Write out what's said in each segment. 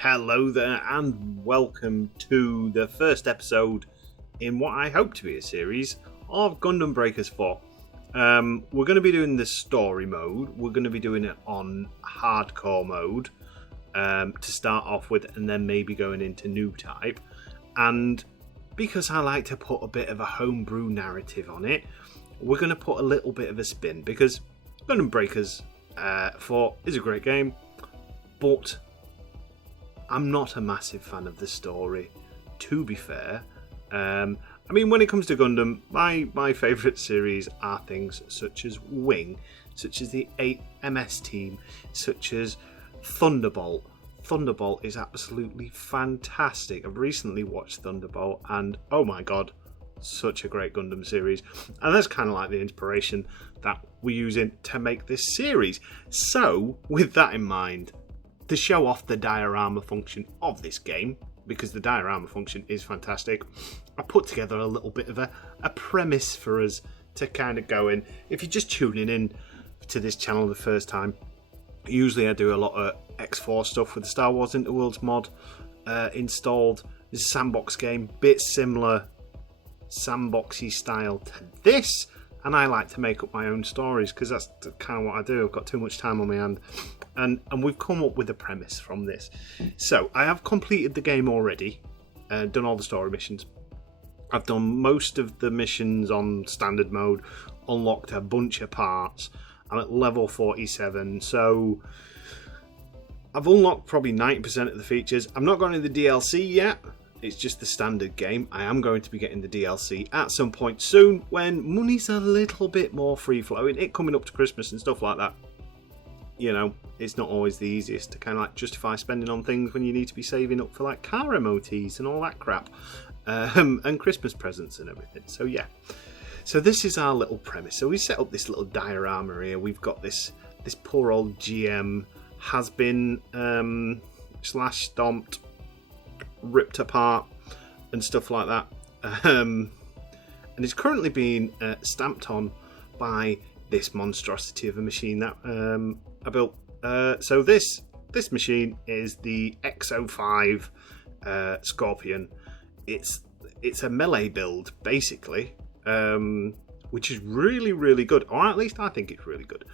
Hello there, and welcome to the first episode in what I hope to be a series of Gundam Breakers 4. We're going to be doing the story mode. We're going to be doing it on hardcore mode to start off with, and then maybe going into noob type. And because I like to put a bit of a homebrew narrative on it, we're going to put a little bit of a spin, because Gundam Breakers 4 is a great game, but I'm not a massive fan of the story, to be fair. I mean, when it comes to Gundam, my favourite series are things such as Wing, such as the 8MS team, such as Thunderbolt. Thunderbolt is absolutely fantastic. I've recently watched Thunderbolt, and oh my god, such a great Gundam series. And that's kind of like the inspiration that we're using to make this series. So, with that in mind, to show off the diorama function of this game, because the diorama function is fantastic, I put together a little bit of a premise for us to kind of go in. If you're just tuning in to this channel the first time, usually I do a lot of X4 stuff with the Star Wars Interworlds mod installed. It's a sandbox game, bit similar sandboxy style to this, and I like to make up my own stories because that's kind of what I do. I've got too much time on my hand. And we've come up with a premise from this. So I have completed the game already, done all the story missions. I've done most of the missions on standard mode, unlocked a bunch of parts. I'm at level 47, so I've unlocked probably 90% of the features. I'm not going to the DLC yet. It's just the standard game. I am going to be getting the DLC at some point soon when money's a little bit more free-flowing. It coming up to Christmas and stuff like that. You know, it's not always the easiest to kind of like justify spending on things when you need to be saving up for like car MOTs and all that crap, and Christmas presents and everything. So yeah, so this is our little premise. So we set up this little diorama here. We've got this poor old GM has been slash stomped, ripped apart, and stuff like that, and it's currently being stamped on by this monstrosity of a machine that I built. So this machine is the XO5 Scorpion. It's a melee build basically, which is really good, or at least I think it's really good.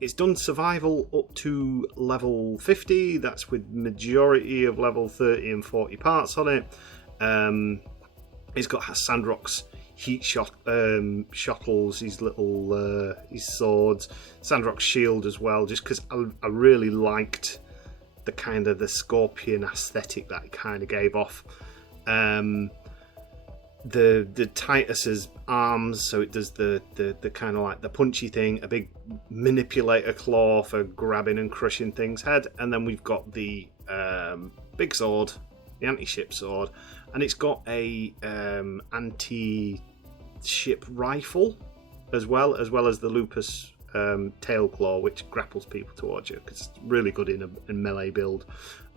It's done survival up to level 50. That's with majority of level 30 and 40 parts on it. It's got Sandrock's heat shuttles, his little his swords, Sandrock's shield as well, just because I really liked the kind of the Scorpion aesthetic that it kind of gave off. The Titus's arms, so it does the kind of like the punchy thing, a big manipulator claw for grabbing and crushing things' head, and then we've got the big sword, the anti-ship sword, and it's got a anti-ship rifle as well as the Lupus tail claw, which grapples people towards you, because it's really good in a melee build,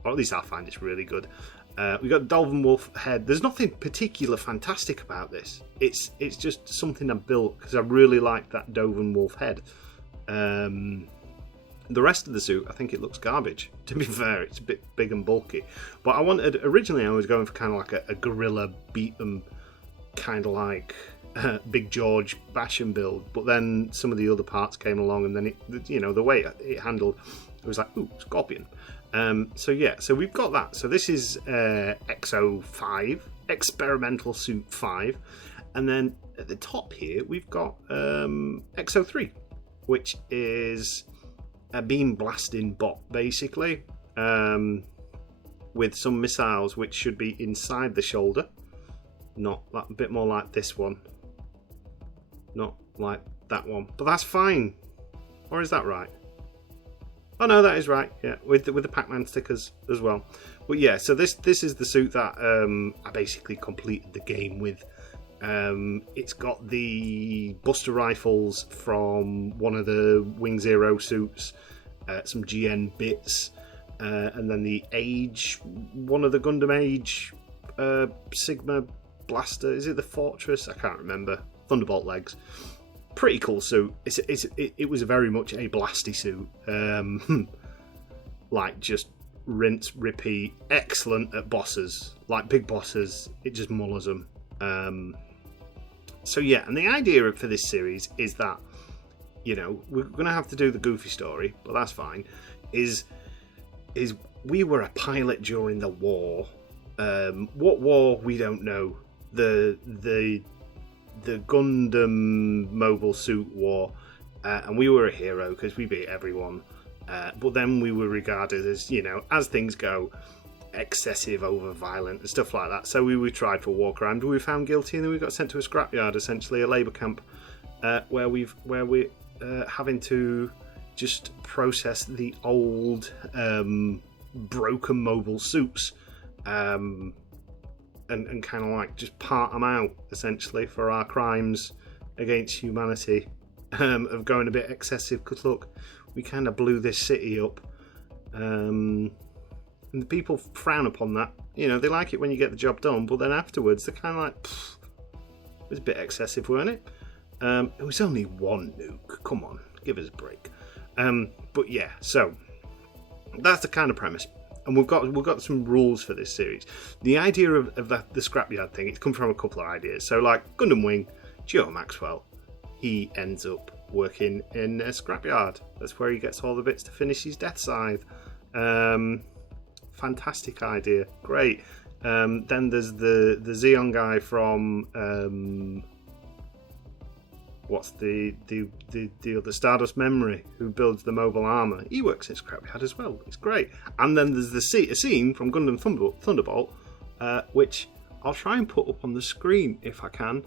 or at least I find it's really good. We've got Dolphin Wolf head. There's nothing particular fantastic about this. It's just something I built because I really like that Dolphin Wolf head. The rest of the suit, I think it looks garbage. To be fair, it's a bit big and bulky. But originally I was going for kind of like a gorilla beat 'em, kind of like Big George Basham build. But then some of the other parts came along, and then the way it handled, it was like, ooh, Scorpion. So yeah, so we've got that. So this is XO5, Experimental Suit 5. And then at the top here, we've got XO3, which is a beam blasting bot, basically, with some missiles which should be inside the shoulder. Not that, a bit more like this one. Not like that one. But that's fine. Or is that right? Oh no, that is right. Yeah, with the Pac-Man stickers as well. But yeah, so this is the suit that I basically completed the game with. It's got the Buster rifles from one of the Wing Zero suits, some GN bits, and then one of the Gundam Age Sigma blaster. Is it the Fortress? I can't remember. Thunderbolt legs. Pretty cool suit. It was very much a blasty suit, like just rinse, repeat, excellent at bosses, like big bosses. It just mullers them. So yeah, and the idea for this series is that, you know, we're going to have to do the goofy story, but that's fine. Is we were a pilot during the war. What war, we don't know. The Gundam Mobile Suit War, and we were a hero because we beat everyone. But then we were regarded as, you know, as things go, excessive, over violent and stuff like that. So we were tried for war crimes. We were found guilty, and then we got sent to a scrapyard, essentially a labour camp, where we're having to just process the old broken mobile suits, and kind of like just part them out, essentially, for our crimes against humanity, of going a bit excessive. Because look, we kind of blew this city up, and the people frown upon that. You know, they like it when you get the job done, but then afterwards they're kind of like, it was a bit excessive, weren't it? It was only one nuke. Come on, give us a break. But yeah, so that's the kind of premise, and we've got some rules for this series. The idea of the scrapyard thing, it's come from a couple of ideas. So like Gundam Wing, Joe Maxwell, he ends up working in a scrapyard. That's where he gets all the bits to finish his Death Scythe. Fantastic idea, great. Then there's the Xeon guy from what's the other Stardust Memory, who builds the mobile armor. He works in scrapyard as well. It's great. And then there's a scene from Gundam Thunderbolt, which I'll try and put up on the screen if I can,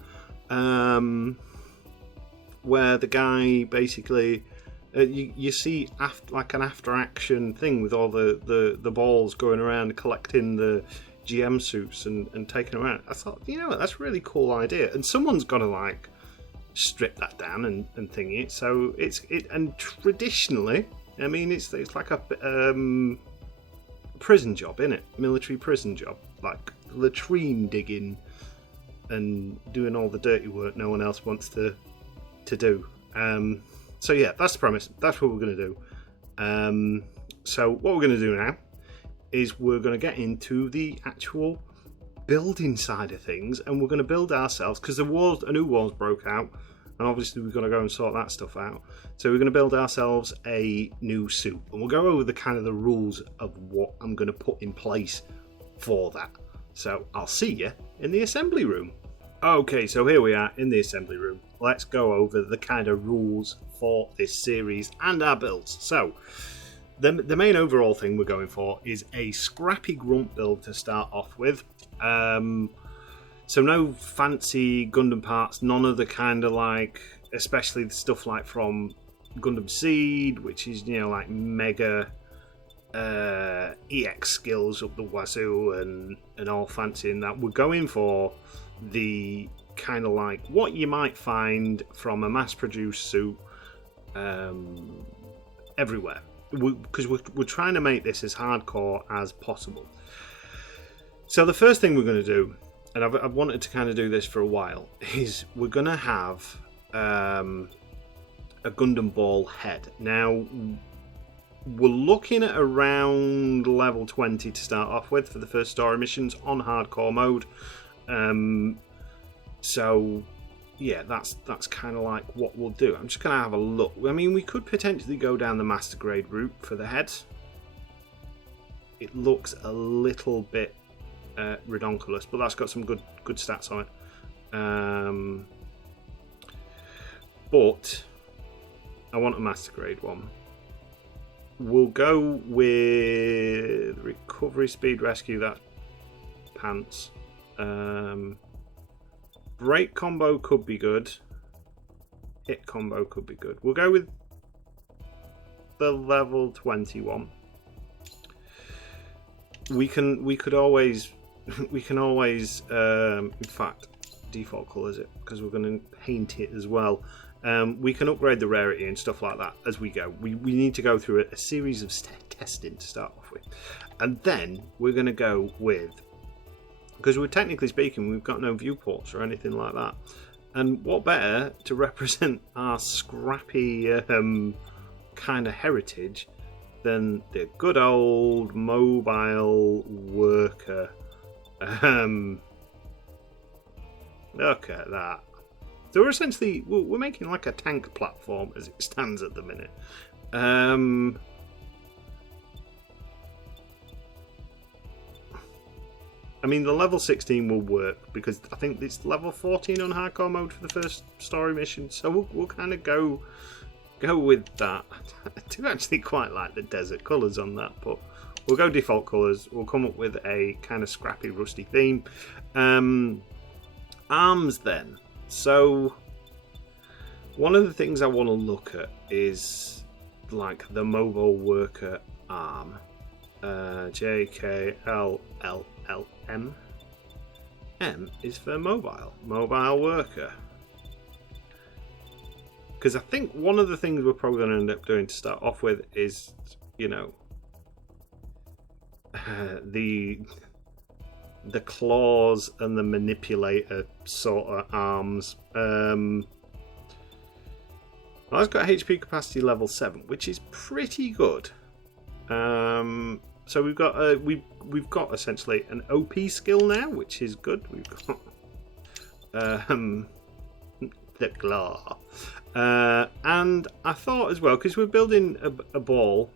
where the guy basically, you see like an after action thing with all the balls going around collecting the GM suits and taking them around. I thought, you know what, that's a really cool idea, and someone's got to like strip that down and thing it. So and traditionally, I mean, it's like a prison job, isn't it? Military prison job, like latrine digging and doing all the dirty work no one else wants to do. So yeah, that's the premise. That's what we're going to do. So what we're going to do now is we're going to get into the actual building side of things, and we're going to build ourselves, because a new war's broke out, and obviously we've got to go and sort that stuff out. So we're going to build ourselves a new suit, and we'll go over the kind of the rules of what I'm going to put in place for that. So I'll see you in the assembly room. Okay, so here we are in the assembly room. Let's go over the kind of rules for this series and our builds. So the main overall thing we're going for is a scrappy grunt build to start off with. So no fancy Gundam parts, none of the kind of like, especially the stuff like from Gundam Seed, which is, you know, like mega EX skills up the wazoo and all fancy in that. We're going for the kind of like what you might find from a mass-produced suit everywhere, because we're trying to make this as hardcore as possible. So the first thing we're going to do, and I've wanted to kind of do this for a while, is we're going to have a Gundam Ball head. Now, we're looking at around level 20 to start off with for the first story missions on hardcore mode. So yeah, that's kind of like what we'll do. I'm just going to have a look. I mean, we could potentially go down the master grade route for the head. It looks a little bit redonkulous, but that's got some good stats on it. But I want a master grade one. We'll go with recovery, speed, rescue. That pants. Break combo could be good. Hit combo could be good. We'll go with the level 21. We can always in fact default colours it, because we're going to paint it as well. We can upgrade the rarity and stuff like that as we go. We need to go through a series of testing to start off with, and then we're going to go with, because we're technically speaking, we've got no viewports or anything like that. And what better to represent our scrappy kind of heritage than the good old mobile worker. Look at that. So we're making like a tank platform as it stands at the minute. I mean, the level 16 will work because I think it's level 14 on hardcore mode for the first story mission. So we'll kind of go with that. I do actually quite like the desert colours on that, but we'll go default colours. We'll come up with a kind of scrappy, rusty theme. Arms then. So one of the things I want to look at is like the mobile worker arm. JKLLM. M is for mobile worker. Because I think one of the things we're probably going to end up doing to start off with is, you know, the claws and the manipulator sort of arms. Well, it's got HP capacity level 7, which is pretty good. So we've got essentially an OP skill now, which is good. We've got the claw, and I thought as well, because we're building a ball.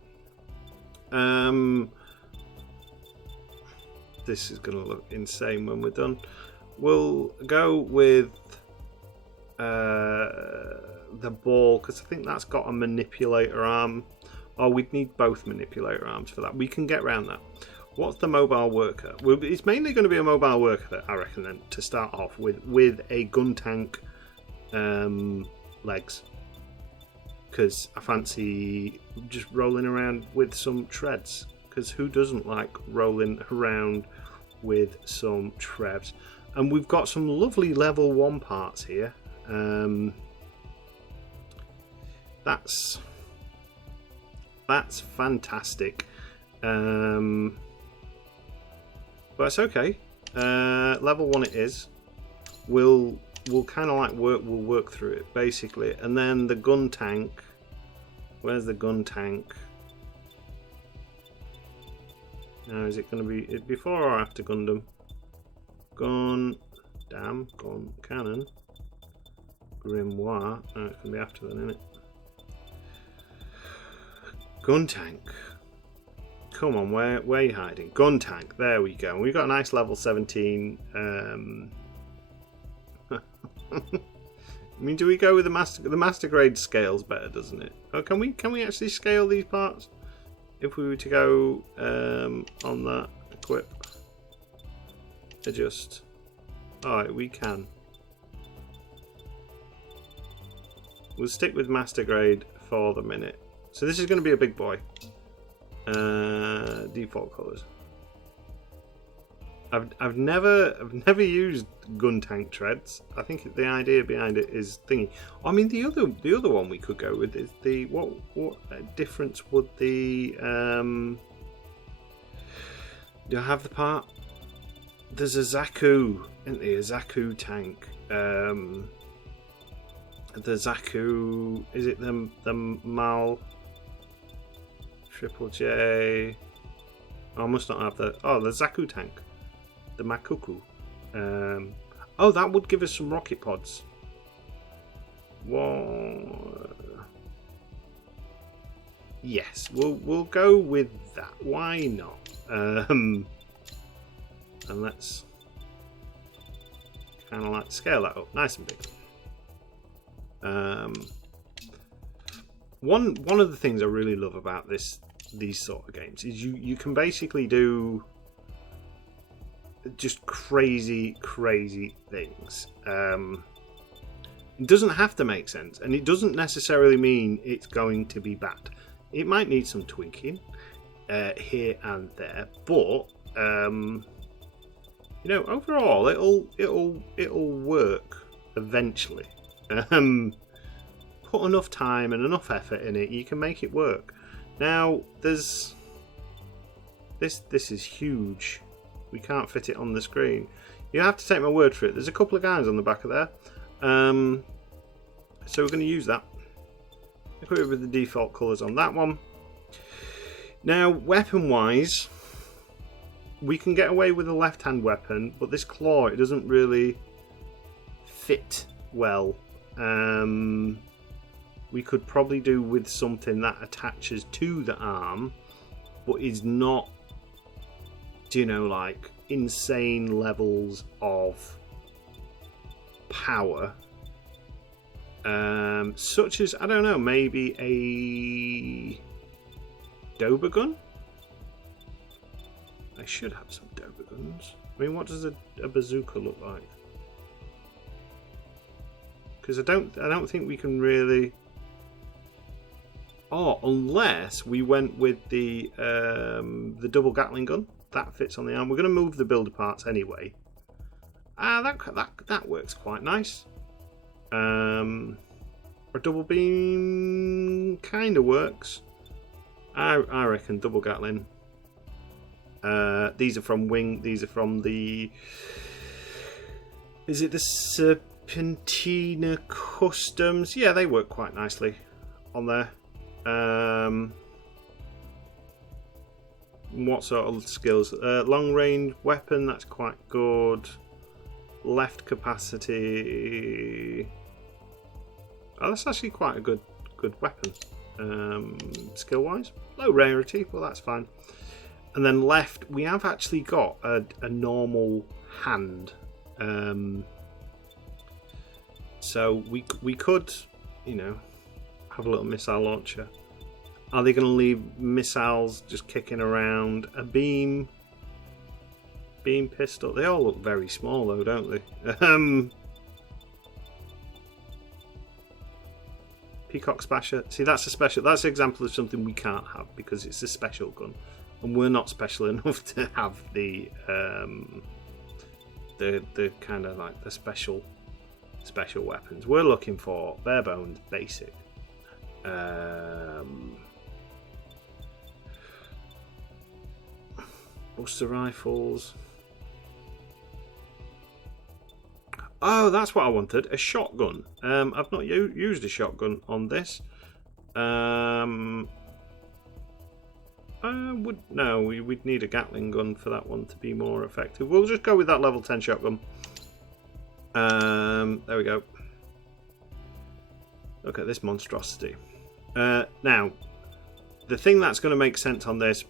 This is going to look insane when we're done. We'll go with the ball because I think that's got a manipulator arm. Oh, we'd need both manipulator arms for that. We can get around that. What's the mobile worker? Well, it's mainly going to be a mobile worker, I reckon, then, to start off with a gun tank legs. Because I fancy just rolling around with some treads. Because who doesn't like rolling around with some treads? And we've got some lovely level 1 parts here. That's fantastic. But it's okay. Level 1 it is. We'll kind of like work through it basically. And then the gun tank. Where's the gun tank? Now is it going to be before or after Gundam? Gun cannon. Grimoire. No, it's going to be after then, isn't it? Gun tank. Come on, where are you hiding? Gun tank. There we go. We've got a nice level 17. I mean, do we go with the master grade scales better, doesn't it? Oh, can we actually scale these parts? If we were to go on that, equip, adjust. Alright, we can. We'll stick with master grade for the minute. So this is going to be a big boy. Default colors. I've never used gun tank treads. I think the idea behind it is thingy. I mean, the other one we could go with is the what difference would the do I have the part? There's a Zaku, isn't there? A Zaku tank. The Zaku, is it the Mal Triple J? Oh, I must not have the Zaku tank. The Makuku. Oh, that would give us some rocket pods. Whoa. Yes, we'll go with that. Why not? And let's kind of like scale that up, nice and big. One of the things I really love about these sort of games is you can basically do just crazy things. It doesn't have to make sense, and it doesn't necessarily mean it's going to be bad. It might need some tweaking here and there, but you know, overall it'll work eventually. Put enough time and enough effort in it, you can make it work. Now there's this is huge. We can't fit it on the screen. You have to take my word for it. There's a couple of guys on the back of there. So we're going to use that. Equip it with the default colours on that one. Now, weapon-wise, we can get away with a left-hand weapon, but this claw, it doesn't really fit well. We could probably do with something that attaches to the arm, but is not, you know, like insane levels of power. Such as, I don't know, maybe a Doba gun? I should have some Doba guns. I mean, what does a bazooka look like? Because I don't think we can really. Oh, unless we went with the double Gatling gun that fits on the arm. We're going to move the builder parts anyway. That works quite nice. A double beam kind of works. I reckon double Gatling. These are from Wing. These are from the. Is it the Serpentina Customs? Yeah, they work quite nicely on there. What sort of skills? Long range weapon. That's quite good. Left capacity. Oh, that's actually quite a good weapon. Skill wise, low rarity. Well, that's fine. And then left, we have actually got a normal hand. So we could, you know, have a little missile launcher. Are they going to leave missiles just kicking around? A beam pistol. They all look very small though, don't they? Peacock Spasher. See, that's a special. That's an example of something we can't have because it's a special gun, and we're not special enough to have the kind of like the special weapons. We're looking for bare bones, basic. Buster rifles. Oh, that's what I wanted. A shotgun. I've not used a shotgun on this. We'd need a Gatling gun for that one to be more effective. We'll just go with that level 10 shotgun. There we go. Look at this monstrosity. Now, the thing that's going to make sense on this,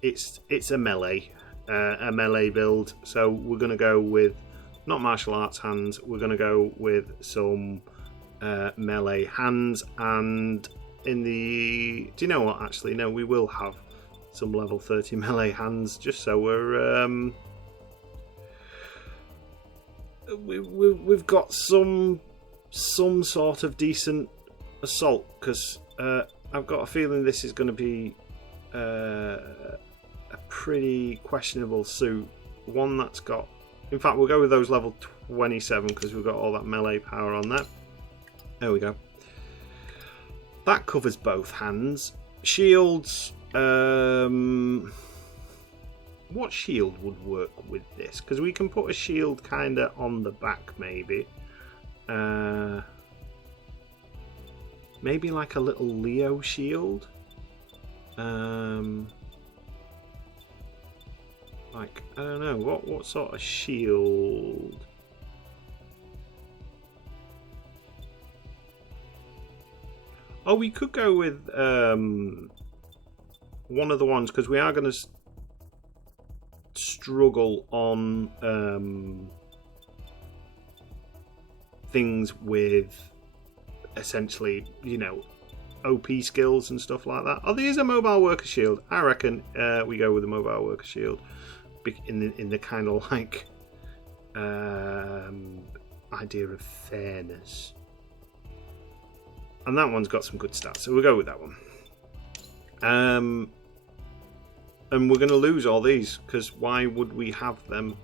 it's a melee build. So we're going to go with not martial arts hands. We're going to go with some melee hands. And in the, do you know what? Actually, no, we will have some level 30 melee hands, just so we've got some sort of decent assault, because I've got a feeling this is going to be a pretty questionable suit. One that's got, in fact, we'll go with those level 27 because we've got all that melee power on that. There we go. That covers both hands. Shields. What shield would work with this? Because we can put a shield kind of on the back, maybe. Maybe like a little Leo shield. Like, I don't know, what sort of shield? Oh, we could go with one of the ones, because we are going to struggle on things with essentially, you know, OP skills and stuff like that. Oh, there's a mobile worker shield. I reckon we go with a mobile worker shield in the kind of like idea of fairness. And that one's got some good stats, so we'll go with that one. And we're going to lose all these, because why would we have them,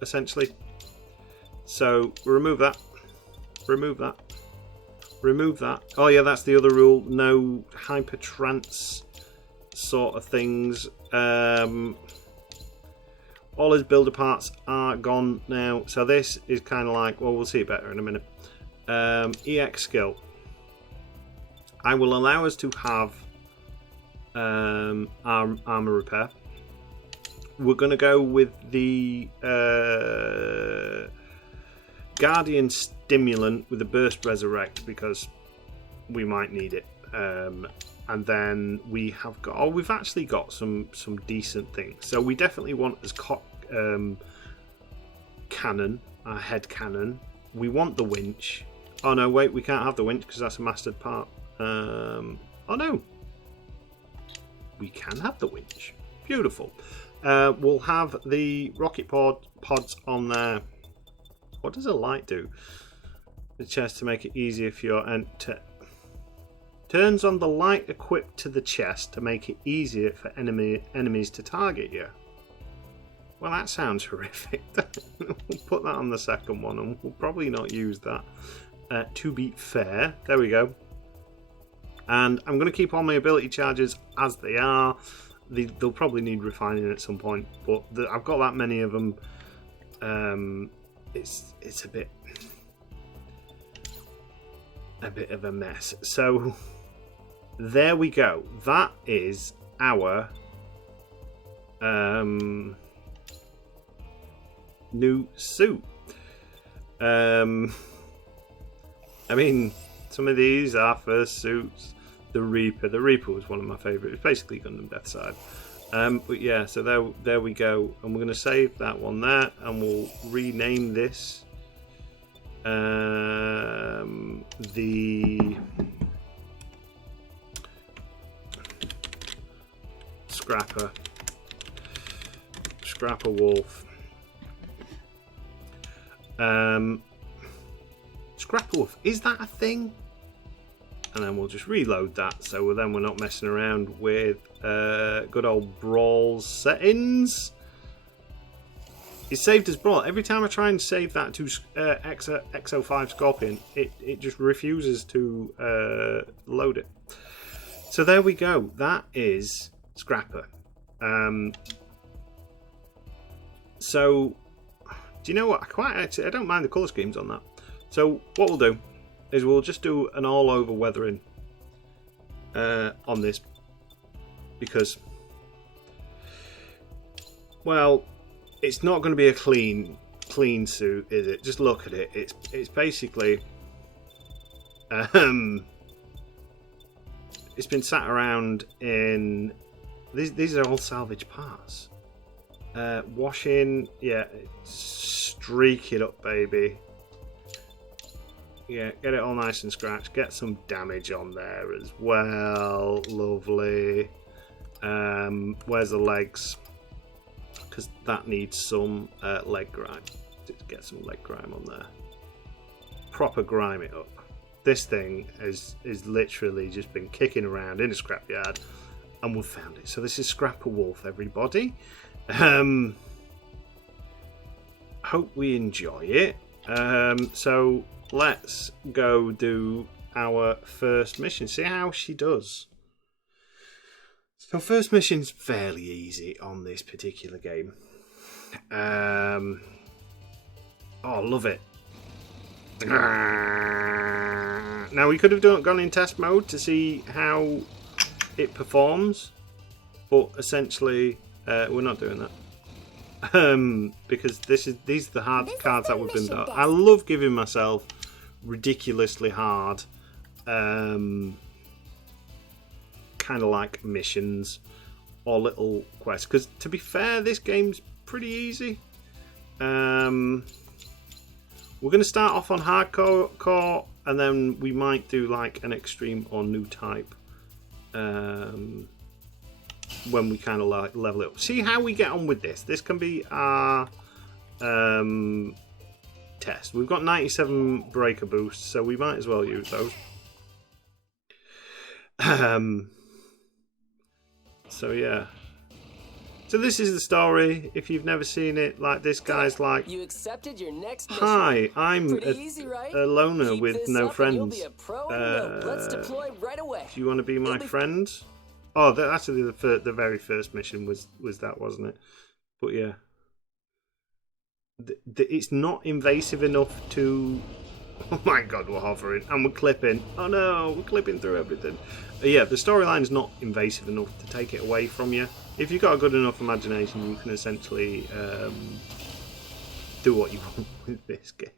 essentially? So, remove that. Remove that. Remove that. Oh yeah, that's the other rule. No hypertrance sort of things. All his builder parts are gone now. So this is kind of like, well, we'll see it better in a minute. EX skill. I will allow us to have armor repair. We're going to go with the Guardian Stimulant with the Burst Resurrect because we might need it. And then we have got, we've actually got some decent things. So we definitely want as cannon, our head cannon. We want the winch. Oh no, wait, we can't have the winch because that's a mastered part. Oh no, we can have the winch. Beautiful. We'll have the rocket pods on there. What does a light do? The chest to make it easier for your turns on the light equipped to the chest to make it easier for enemies to target you. Well, that sounds horrific. We'll put that on the second one, and we'll probably not use that. To be fair, there we go. And I'm going to keep all my ability charges as they are. They'll probably need refining at some point, but I've got that many of them. It's a bit of a mess. So there we go. That is our new suit. I mean, some of these are first suits. The Reaper was one of my favourites. It's basically Gundam Deathside. But yeah, so there we go. And we're going to save that one there, and we'll rename this the Scrapper Wolf. Scrapper Wolf, is that a thing? And then we'll just reload that, so then we're not messing around with good old Brawl settings. It's saved as Brawl. Every time I try and save that to XO5 Scorpion, it just refuses to load it. So there we go. That is Scrapper. So, do you know what? I don't mind the colour schemes on that. So what we'll do is we'll just do an all-over weathering on this, because, well, it's not going to be a clean suit, is it? Just look at it. It's basically it's been sat around in these are all salvage parts. Washing, yeah, streak it up, baby. Yeah, get it all nice and scratched. Get some damage on there as well. Lovely. Where's the legs? Because that needs some leg grime. Just get some leg grime on there. Proper grime it up. This thing is literally just been kicking around in a scrapyard, and we've found it. So this is Scrapper Wolf, everybody. Hope we enjoy it. So let's go do our first mission. See how she does. So first mission's fairly easy on this particular game. Oh, love it. Now we could have gone in test mode to see how it performs, but essentially we're not doing that. Because these are the hard cards that we've been done. I love giving myself ridiculously hard kind of like missions or little quests, because to be fair, this game's pretty easy. We're going to start off on hardcore, and then we might do like an extreme or new type when we kind of like level it up. See how we get on with this. This can be our test. We've got 97 breaker boosts, so we might as well use those. So yeah. So this is the story. If you've never seen it, like this guy's like, you accepted your next mission. "Hi, I'm easy, right? a loner Keep with this no up and friends. you'll be a pro and let's deploy right away. Do you want to be my friend?" Oh, actually, the very first mission was that, wasn't it? But yeah, it's not invasive enough to Oh my god, we're hovering. And we're clipping. Oh no, we're clipping through everything. Yeah, the storyline's not invasive enough to take it away from you. If you've got a good enough imagination, you can essentially do what you want with this game.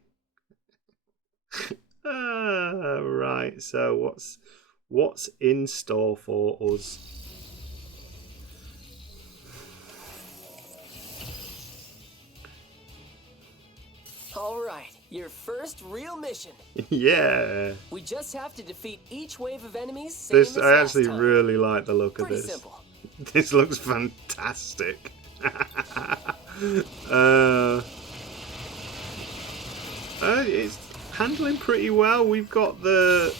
Right, so what's in store for us? All right, your first real mission. Yeah. We just have to defeat each wave of enemies. Same This as I last actually time. really like the look Pretty of this. simple. This looks fantastic. It's handling pretty well. We've got the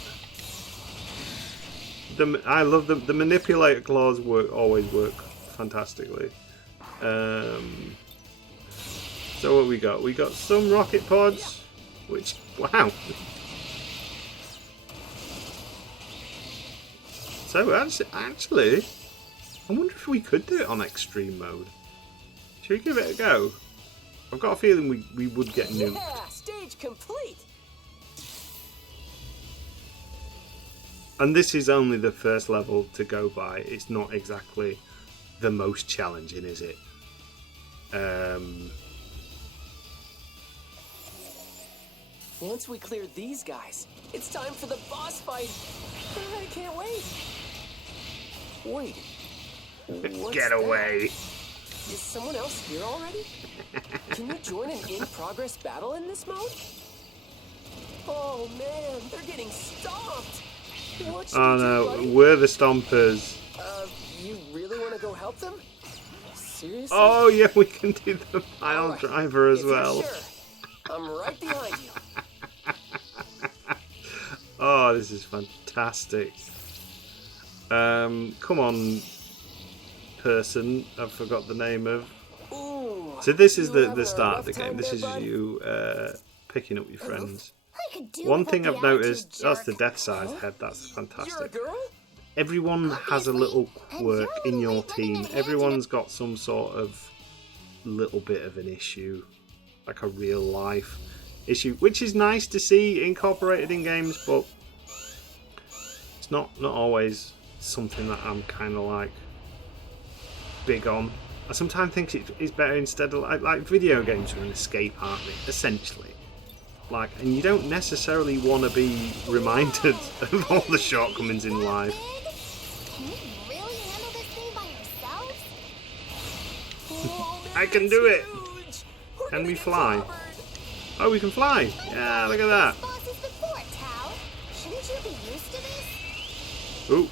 I love the manipulator claws always work fantastically. So what we got? We got some rocket pods, which wow. So actually, I wonder if we could do it on extreme mode. Should we give it a go? I've got a feeling we would get nuked. Yeah, stage complete. And this is only the first level to go by. It's not exactly the most challenging, is it? Once we clear these guys, it's time for the boss fight. I can't wait. Wait. What's Get away. Is someone else here already? Can you join an in-progress battle in this mode? Oh man, they're getting stomped. What should Oh we do, no, buddy? we're the stompers. You really want to go help them? Seriously? Oh yeah, we can do the pile Alright, driver as if you're well. sure, I'm right behind you. Oh, this is fantastic. Come on, person. I forgot the name of. Ooh, So this is you the having a start of rough the game. time This there, is bud? you picking up your friends. I could do One without thing the I've noticed, attitude, that's the jerk. death-sized head. That's You're a fantastic. girl? Everyone has a Obviously, little and quirk you're in your late letting team. a hand in Everyone's got some sort of little bit of an issue, like a real life issue, which is nice to see incorporated in games, but it's not always something that I'm kind of like big on. I sometimes think it's better instead of like video games are an escape, aren't they? Essentially. Like, and you don't necessarily want to be reminded of all the shortcomings in life. Can you really handle this thing by yourself? Oh, man, I can it's do it. huge. We're Can gonna we get fly? clobbered. Oh, we can fly. Yeah, look at that. Bosses before, Tao. Shouldn't you be used to this? Ooh,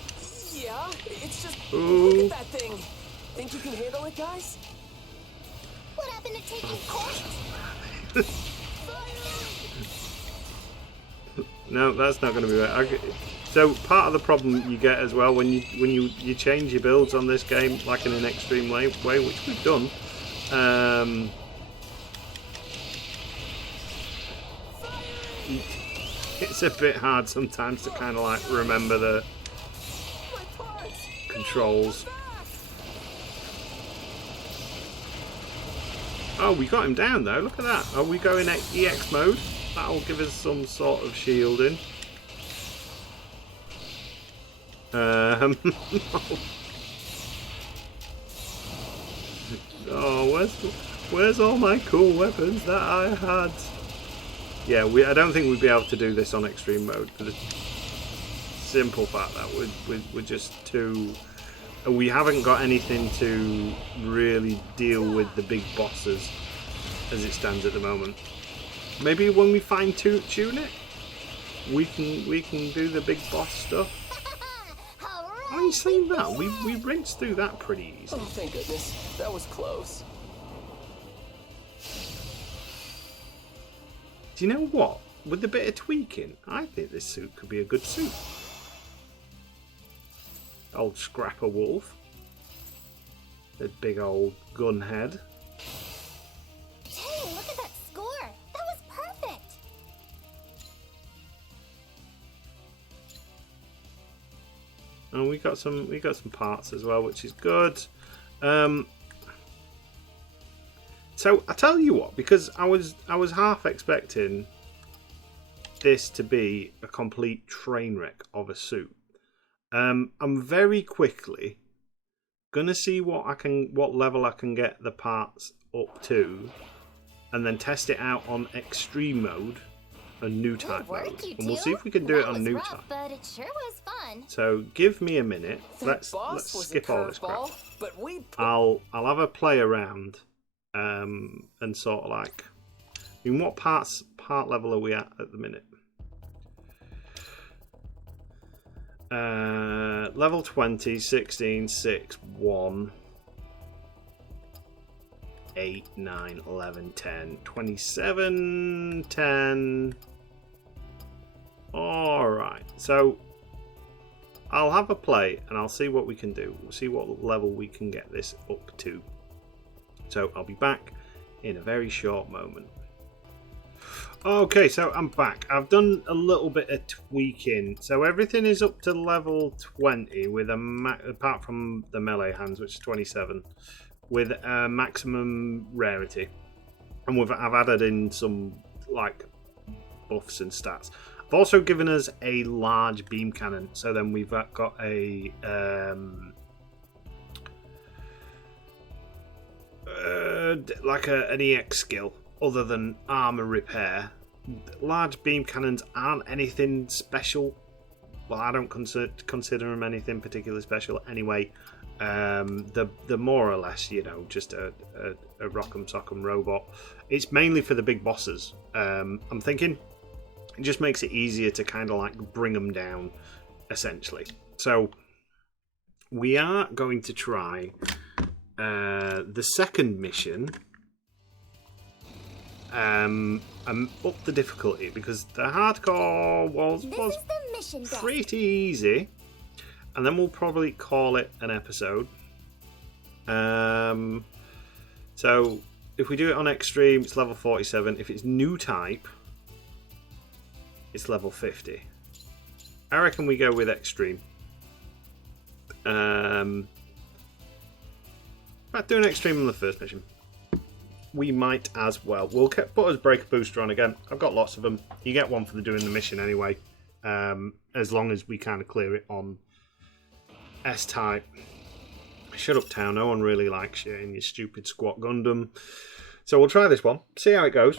Yeah, it's just Ooh. look at that thing. Think you can handle it, guys? What happened to taking course? no, that's not going to be right. So part of the problem you get as well when you change your builds on this game, like in an extreme way, which we've done. It's a bit hard sometimes to kind of like remember the My parts. controls. Back. Oh, we got him down though. Look at that. Are we going EX mode? That'll give us some sort of shielding. Oh, where's all my cool weapons that I had? Yeah, I don't think we'd be able to do this on extreme mode for the simple fact that we're just too. We haven't got anything to really deal with the big bosses as it stands at the moment. Maybe when we fine tune it, we can do the big boss stuff. Are you saying that? We rinsed through that pretty easy. Oh, thank goodness. That was close. Do you know what? With a bit of tweaking, I think this suit could be a good suit. Old Scrapper Wolf. The big old gun head. Dang, look at that score. That was perfect. And we got some parts as well, which is good. So I tell you what, because I was half expecting this to be a complete train wreck of a suit. I'm very quickly gonna see what level I can get the parts up to, and then test it out on extreme mode and new type mode, and we'll see if we can do it on new type. But it sure was fun. So give me a minute. Let's skip all this crap. I'll have a play around, and sort of like, I mean, what part level are we at the minute? Level 20, 16, 6, 1, 8, 9, 11, 10, 27, 10. Alright, so I'll have a play and I'll see what we can do. We'll see what level we can get this up to. So I'll be back in a very short moment. Okay, so I'm back. I've done a little bit of tweaking. So everything is up to level 20 with apart from the melee hands, which is 27, with a maximum rarity. And I've added in some like buffs and stats. I've also given us a large beam cannon, so then we've got a like an EX skill other than armor repair. Large beam cannons aren't anything special. Well, I don't consider them anything particularly special anyway. They're more or less, you know, just a rock'em sock'em robot. It's mainly for the big bosses. I'm thinking it just makes it easier to kind of like bring them down, essentially. So we are going to try the second mission, and up the difficulty, because the hardcore was pretty easy, and then we'll probably call it an episode. So if we do it on extreme, it's level 47. If it's new type, it's level 50. I reckon we go with extreme. About doing extreme on the first mission. We might as well. We'll put us breaker booster on again. I've got lots of them. You get one for doing the mission anyway, as long as we kind of clear it on S-type. Shut up, town. No one really likes you and your stupid squat Gundam. So we'll try this one. See how it goes.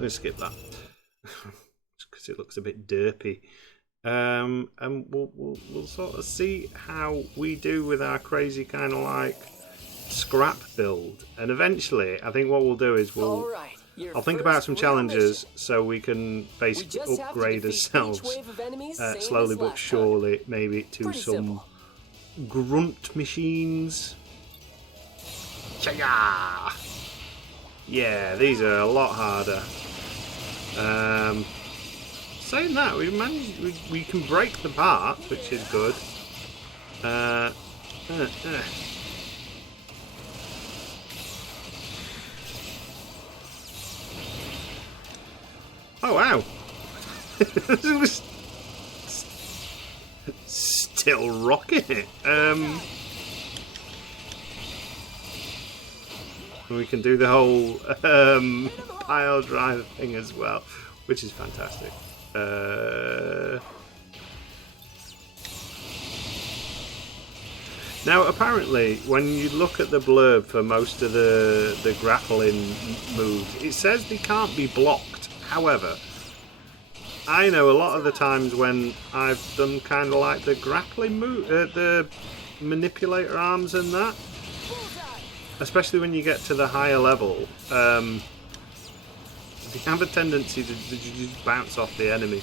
Let's skip that because it looks a bit derpy. And we'll sort of see how we do with our crazy kind of like scrap build. And eventually, I think what we'll do is I'll think about some challenges so we can basically upgrade ourselves slowly but surely, maybe to some grunt machines. Cha-ya! Yeah, these are a lot harder. Saying that, we can break the parts, which is good. Oh wow! Still rocking it. We can do the whole pile drive thing as well, which is fantastic. Now, apparently, when you look at the blurb for most of the grappling moves, it says they can't be blocked. However, I know a lot of the times when I've done kind of like the grappling move, the manipulator arms and that, especially when you get to the higher level, they have a tendency to just bounce off the enemy.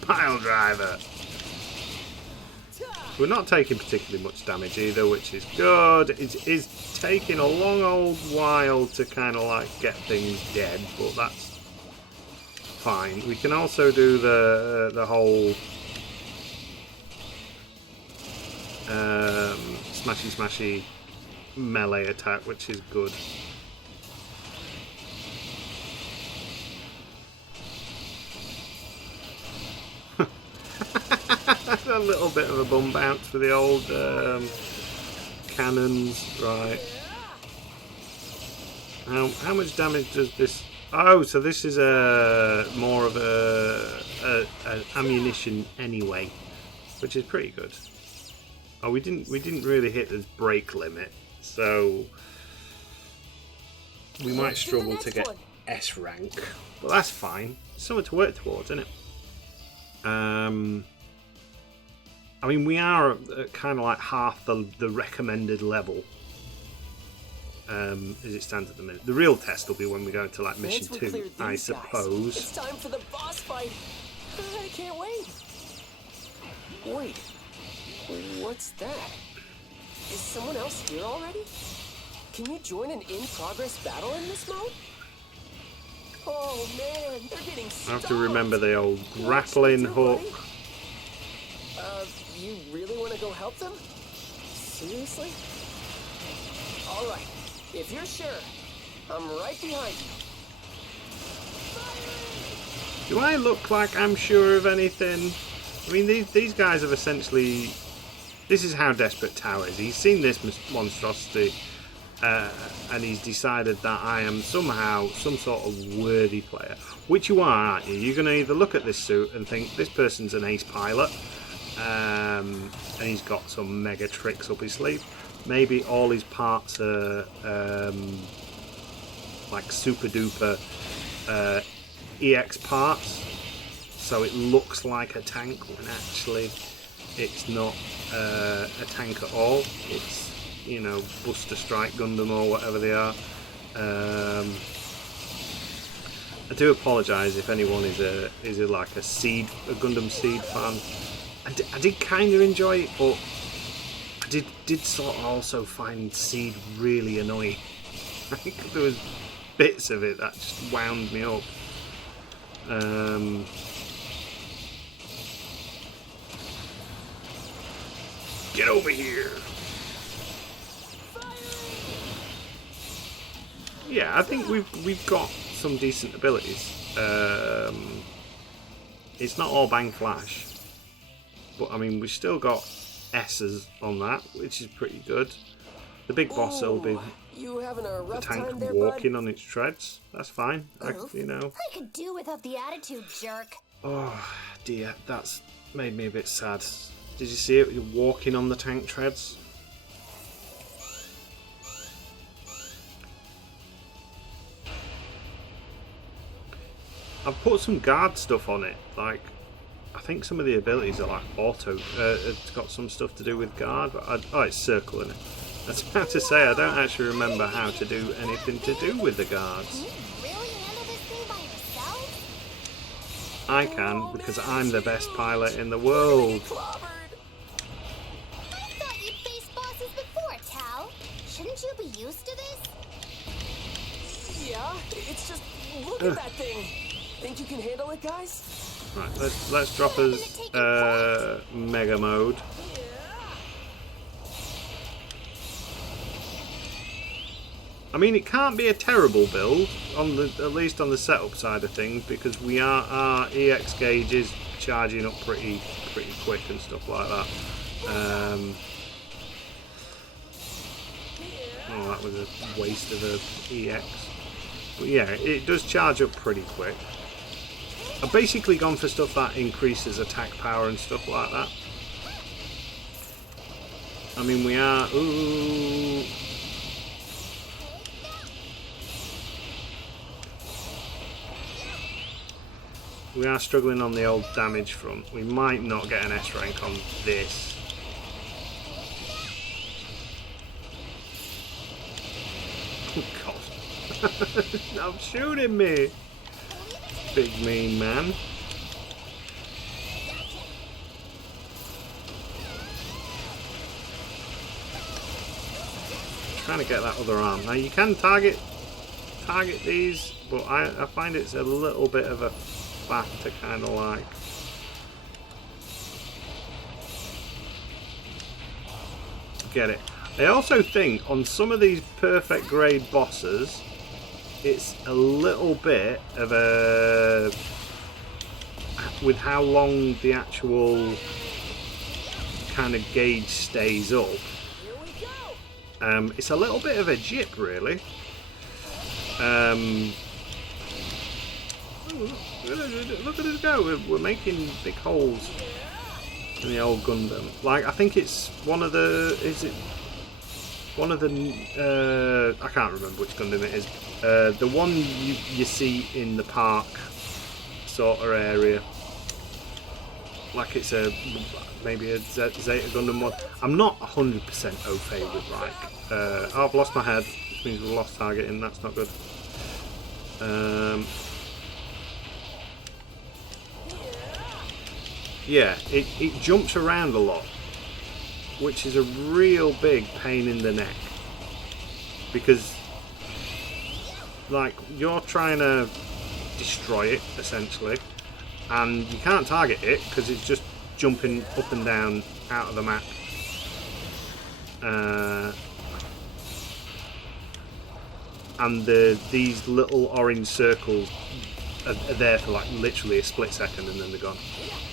Pile driver. We're not taking particularly much damage either, which is good. It is taking a long old while to kind of like get things dead, but that's fine. We can also do the whole smashy melee attack, which is good. A little bit of a bum bounce for the old cannons, right? How much damage does this? Oh, so this is more of a ammunition anyway, which is pretty good. Oh, we didn't really hit this break limit, so we might struggle to get S rank, but that's fine. Something to work towards, isn't it? I mean, we are at kind of like half the recommended level. As it stands at the minute. The real test will be when we go into like mission 2, I suppose. It's time for the boss fight. I can't wait. Wait, what's that? Is someone else here already? Can you join an in-progress battle in this mode? Oh man, they're getting stuck. I have to remember the old grappling hook. You really want to go help them? Seriously? All right. If you're sure, I'm right behind you. Do I look like I'm sure of anything? I mean, these guys have essentially... This is how desperate Tao is. He's seen this monstrosity and he's decided that I am somehow some sort of worthy player. Which you are, aren't you? You're going to either look at this suit and think this person's an ace pilot and he's got some mega tricks up his sleeve. Maybe all his parts are like super duper EX parts, so it looks like a tank when actually it's not a tank at all. It's, you know, Buster Strike Gundam or whatever they are. I do apologise if anyone is a like a Gundam Seed fan. I did kind of enjoy it, but I did sort of also find Seed really annoying. I think there was bits of it that just wound me up. Get over here! Yeah, I think we've got some decent abilities. It's not all bang flash, but I mean we've still got S's on that, which is pretty good. The big boss will be the tank walking on its treads. That's fine. You know. I could do without the attitude, jerk. Oh dear, that's made me a bit sad. Did you see it? You're walking on the tank treads. I've put some guard stuff on it, like I think some of the abilities are like auto. It's got some stuff to do with guard, but oh, it's circle in it. I was about to say I don't actually remember how to do anything to do with the guards. Can you really handle this thing by yourself? I can, because I'm the best pilot in the world. I thought you'd faced bosses before, Tal. Shouldn't you be used to this? Yeah, it's just look at that thing. Think you can handle it, guys? Right, let's drop us mega mode. I mean, it can't be a terrible build at least on the setup side of things, because our EX gauge is charging up pretty quick and stuff like that. Oh, that was a waste of a EX. But yeah, it does charge up pretty quick. I've basically gone for stuff that increases attack power and stuff like that. I mean, we are... Ooh. We are struggling on the old damage front. We might not get an S rank on this. Oh god. Stop shooting me! Big mean man. Trying to get that other arm. Now you can target these, but I find it's a little bit of a faff to kind of like get it. I also think on some of these perfect grade bosses, it's a little bit of a, with how long the actual kind of gauge stays up, It's a little bit of a jip, really. Look at us go. We're making big holes in the old Gundam. Like, I think it's one of the... Is it one of the... I can't remember which Gundam it is. The one you see in the park sort of area. Like it's maybe a Zeta Gundam one. I'm not 100% au fait with like. I've lost my head, which means we've lost targeting. That's not good. Yeah, it jumps around a lot, which is a real big pain in the neck. Because, like, you're trying to destroy it, essentially, and you can't target it because it's just jumping up and down out of the map. And these little orange circles are there for like literally a split second and then they're gone,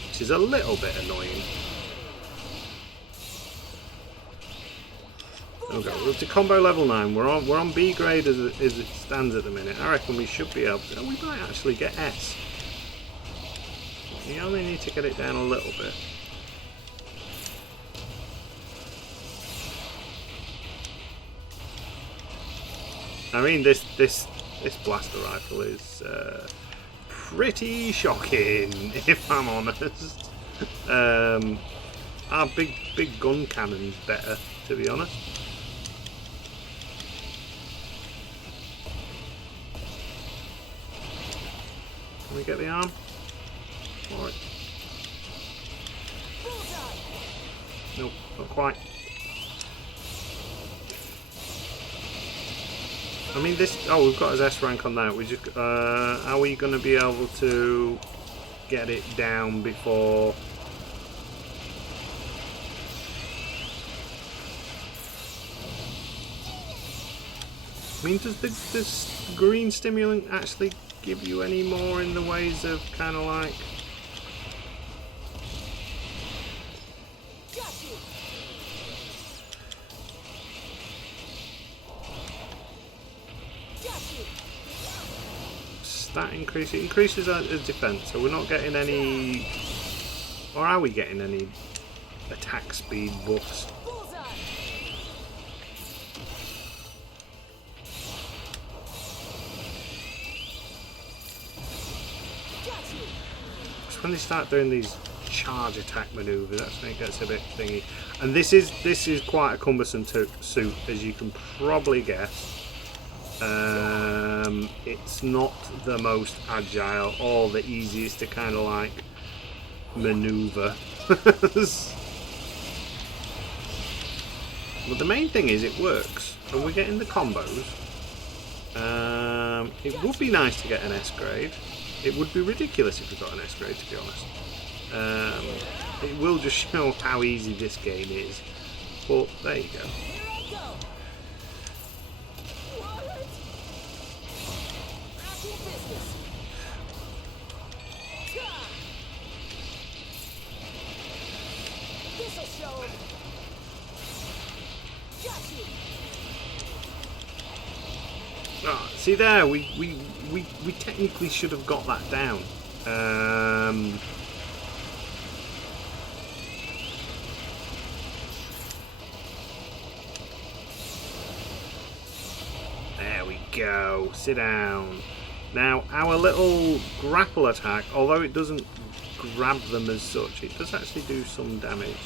which is a little bit annoying. Okay, we're up to combo level 9. We're on B grade as it stands at the minute. I reckon we should be able to. We might actually get S. You only need to get it down a little bit. I mean, this blaster rifle is pretty shocking, if I'm honest. Our big gun cannon's better, to be honest. Can we get the arm? Alright. Nope, not quite. I mean, this. Oh, we've got his S rank on that. We just. Are we going to be able to get it down before? I mean, does this green stimulant actually give you any more in the ways of kind of like? That increases our defense, so we're not getting any, or are we getting any attack speed buffs? When they start doing these charge attack maneuvers, that's when it gets a bit thingy. And this is quite a cumbersome suit, as you can probably guess. It's not the most agile or the easiest to kind of like maneuver. But the main thing is it works, and we're getting the combos. It would be nice to get an S grade. It would be ridiculous if we got an S grade, to be honest. It will just show how easy this game is. But there you go. Oh, see there, we technically should have got that down. There we go. Sit down. Now, our little grapple attack, although it doesn't grab them as such, it does actually do some damage.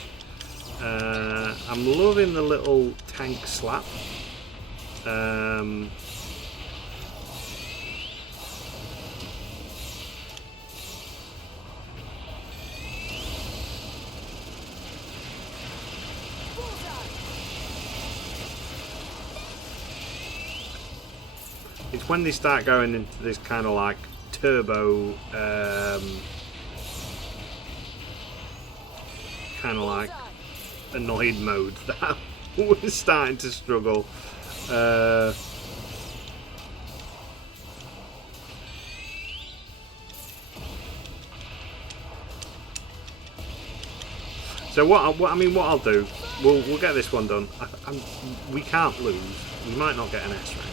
I'm loving the little tank slap. It's when they start going into this kind of like turbo kind of like annoyed mode that we're starting to struggle. So what I'll do we'll get this one done. We can't lose. We might not get an S rank.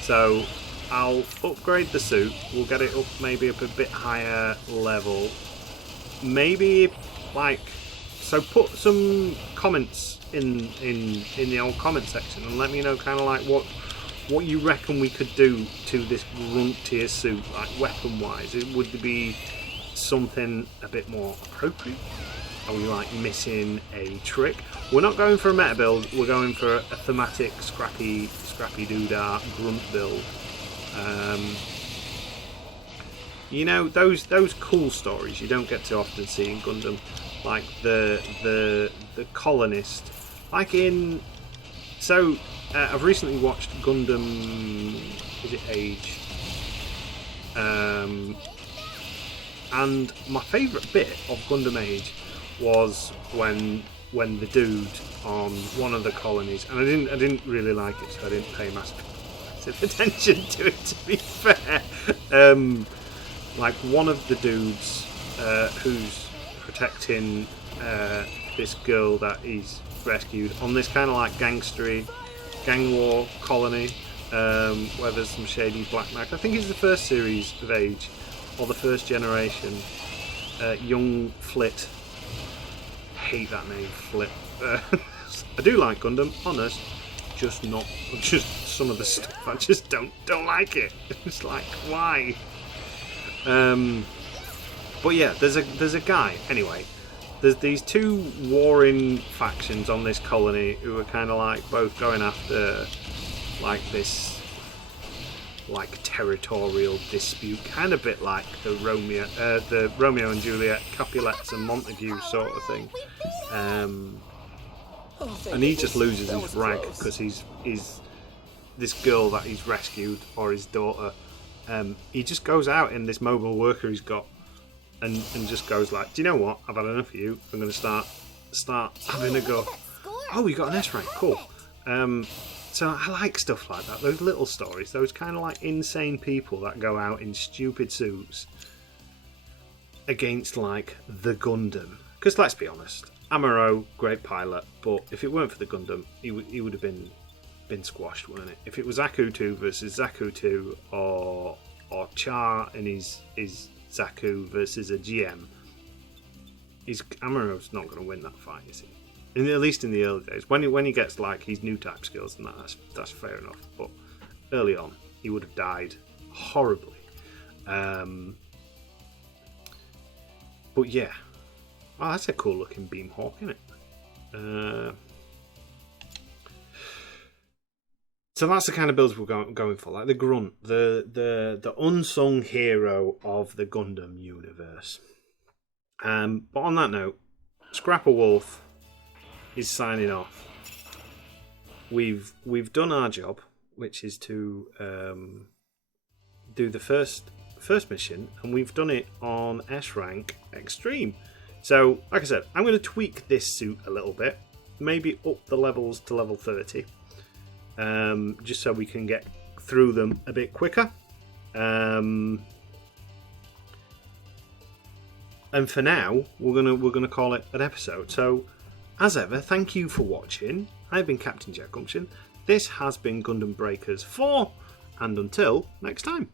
So I'll upgrade the suit. We'll get it up maybe up a bit higher level. Maybe like so. Put some comments in the old comment section and let me know kind of like what you reckon we could do to this grunt tier suit, like weapon wise. It would be something a bit more appropriate. Are we like missing a trick? We're not going for a meta build. We're going for a thematic scrappy doodah grunt build. You know, those cool stories you don't get to often see in Gundam, like the colonist, like in. So I've recently watched Gundam. Is it Age? And my favourite bit of Gundam Age was when the dude on one of the colonies, and I didn't really like it, so I didn't pay massive attention to it, to be fair. Like one of the dudes who's protecting this girl that he's rescued on this kind of like gang war colony, where there's some shady black magic. I think it's the first series of Age, or the first generation. Young Flit. Hate that name, Flit. I do like Gundam, honest. Just some of the stuff. I just don't like it. It's like, why? But yeah, there's a guy. Anyway, there's these two warring factions on this colony who are kind of like both going after like this like territorial dispute, kind of bit like the Romeo and Juliet, Capulets and Montague sort of thing. And he just loses his rank because he's this girl that he's rescued, or his daughter. He just goes out in this mobile worker he's got and just goes like, do you know what? I've had enough of you. I'm going to start having a go. Oh, you got an S rank. Cool. So I like stuff like that. Those little stories. Those kind of like insane people that go out in stupid suits against like the Gundam. Because let's be honest, Amuro, great pilot, but if it weren't for the Gundam, he would have been squashed, wouldn't it? If it was Zaku 2 versus Zaku 2, or Char and his Zaku versus a GM, Amuro's not going to win that fight, is he? At least in the early days, when he gets like his new type skills and that's fair enough. But early on, he would have died horribly. But yeah, oh, that's a cool looking beam hawk, isn't it? So that's the kind of builds we're going for, like the grunt, the unsung hero of the Gundam universe. But on that note, Scrapper Wolf is signing off. We've done our job, which is to do the first mission, and we've done it on S rank Extreme. So, like I said, I'm going to tweak this suit a little bit, maybe up the levels to level 30, just so we can get through them a bit quicker. And for now, we're gonna call it an episode. So, as ever, thank you for watching. I've been Captain Jack Gumption. This has been Gundam Breakers 4, and until next time.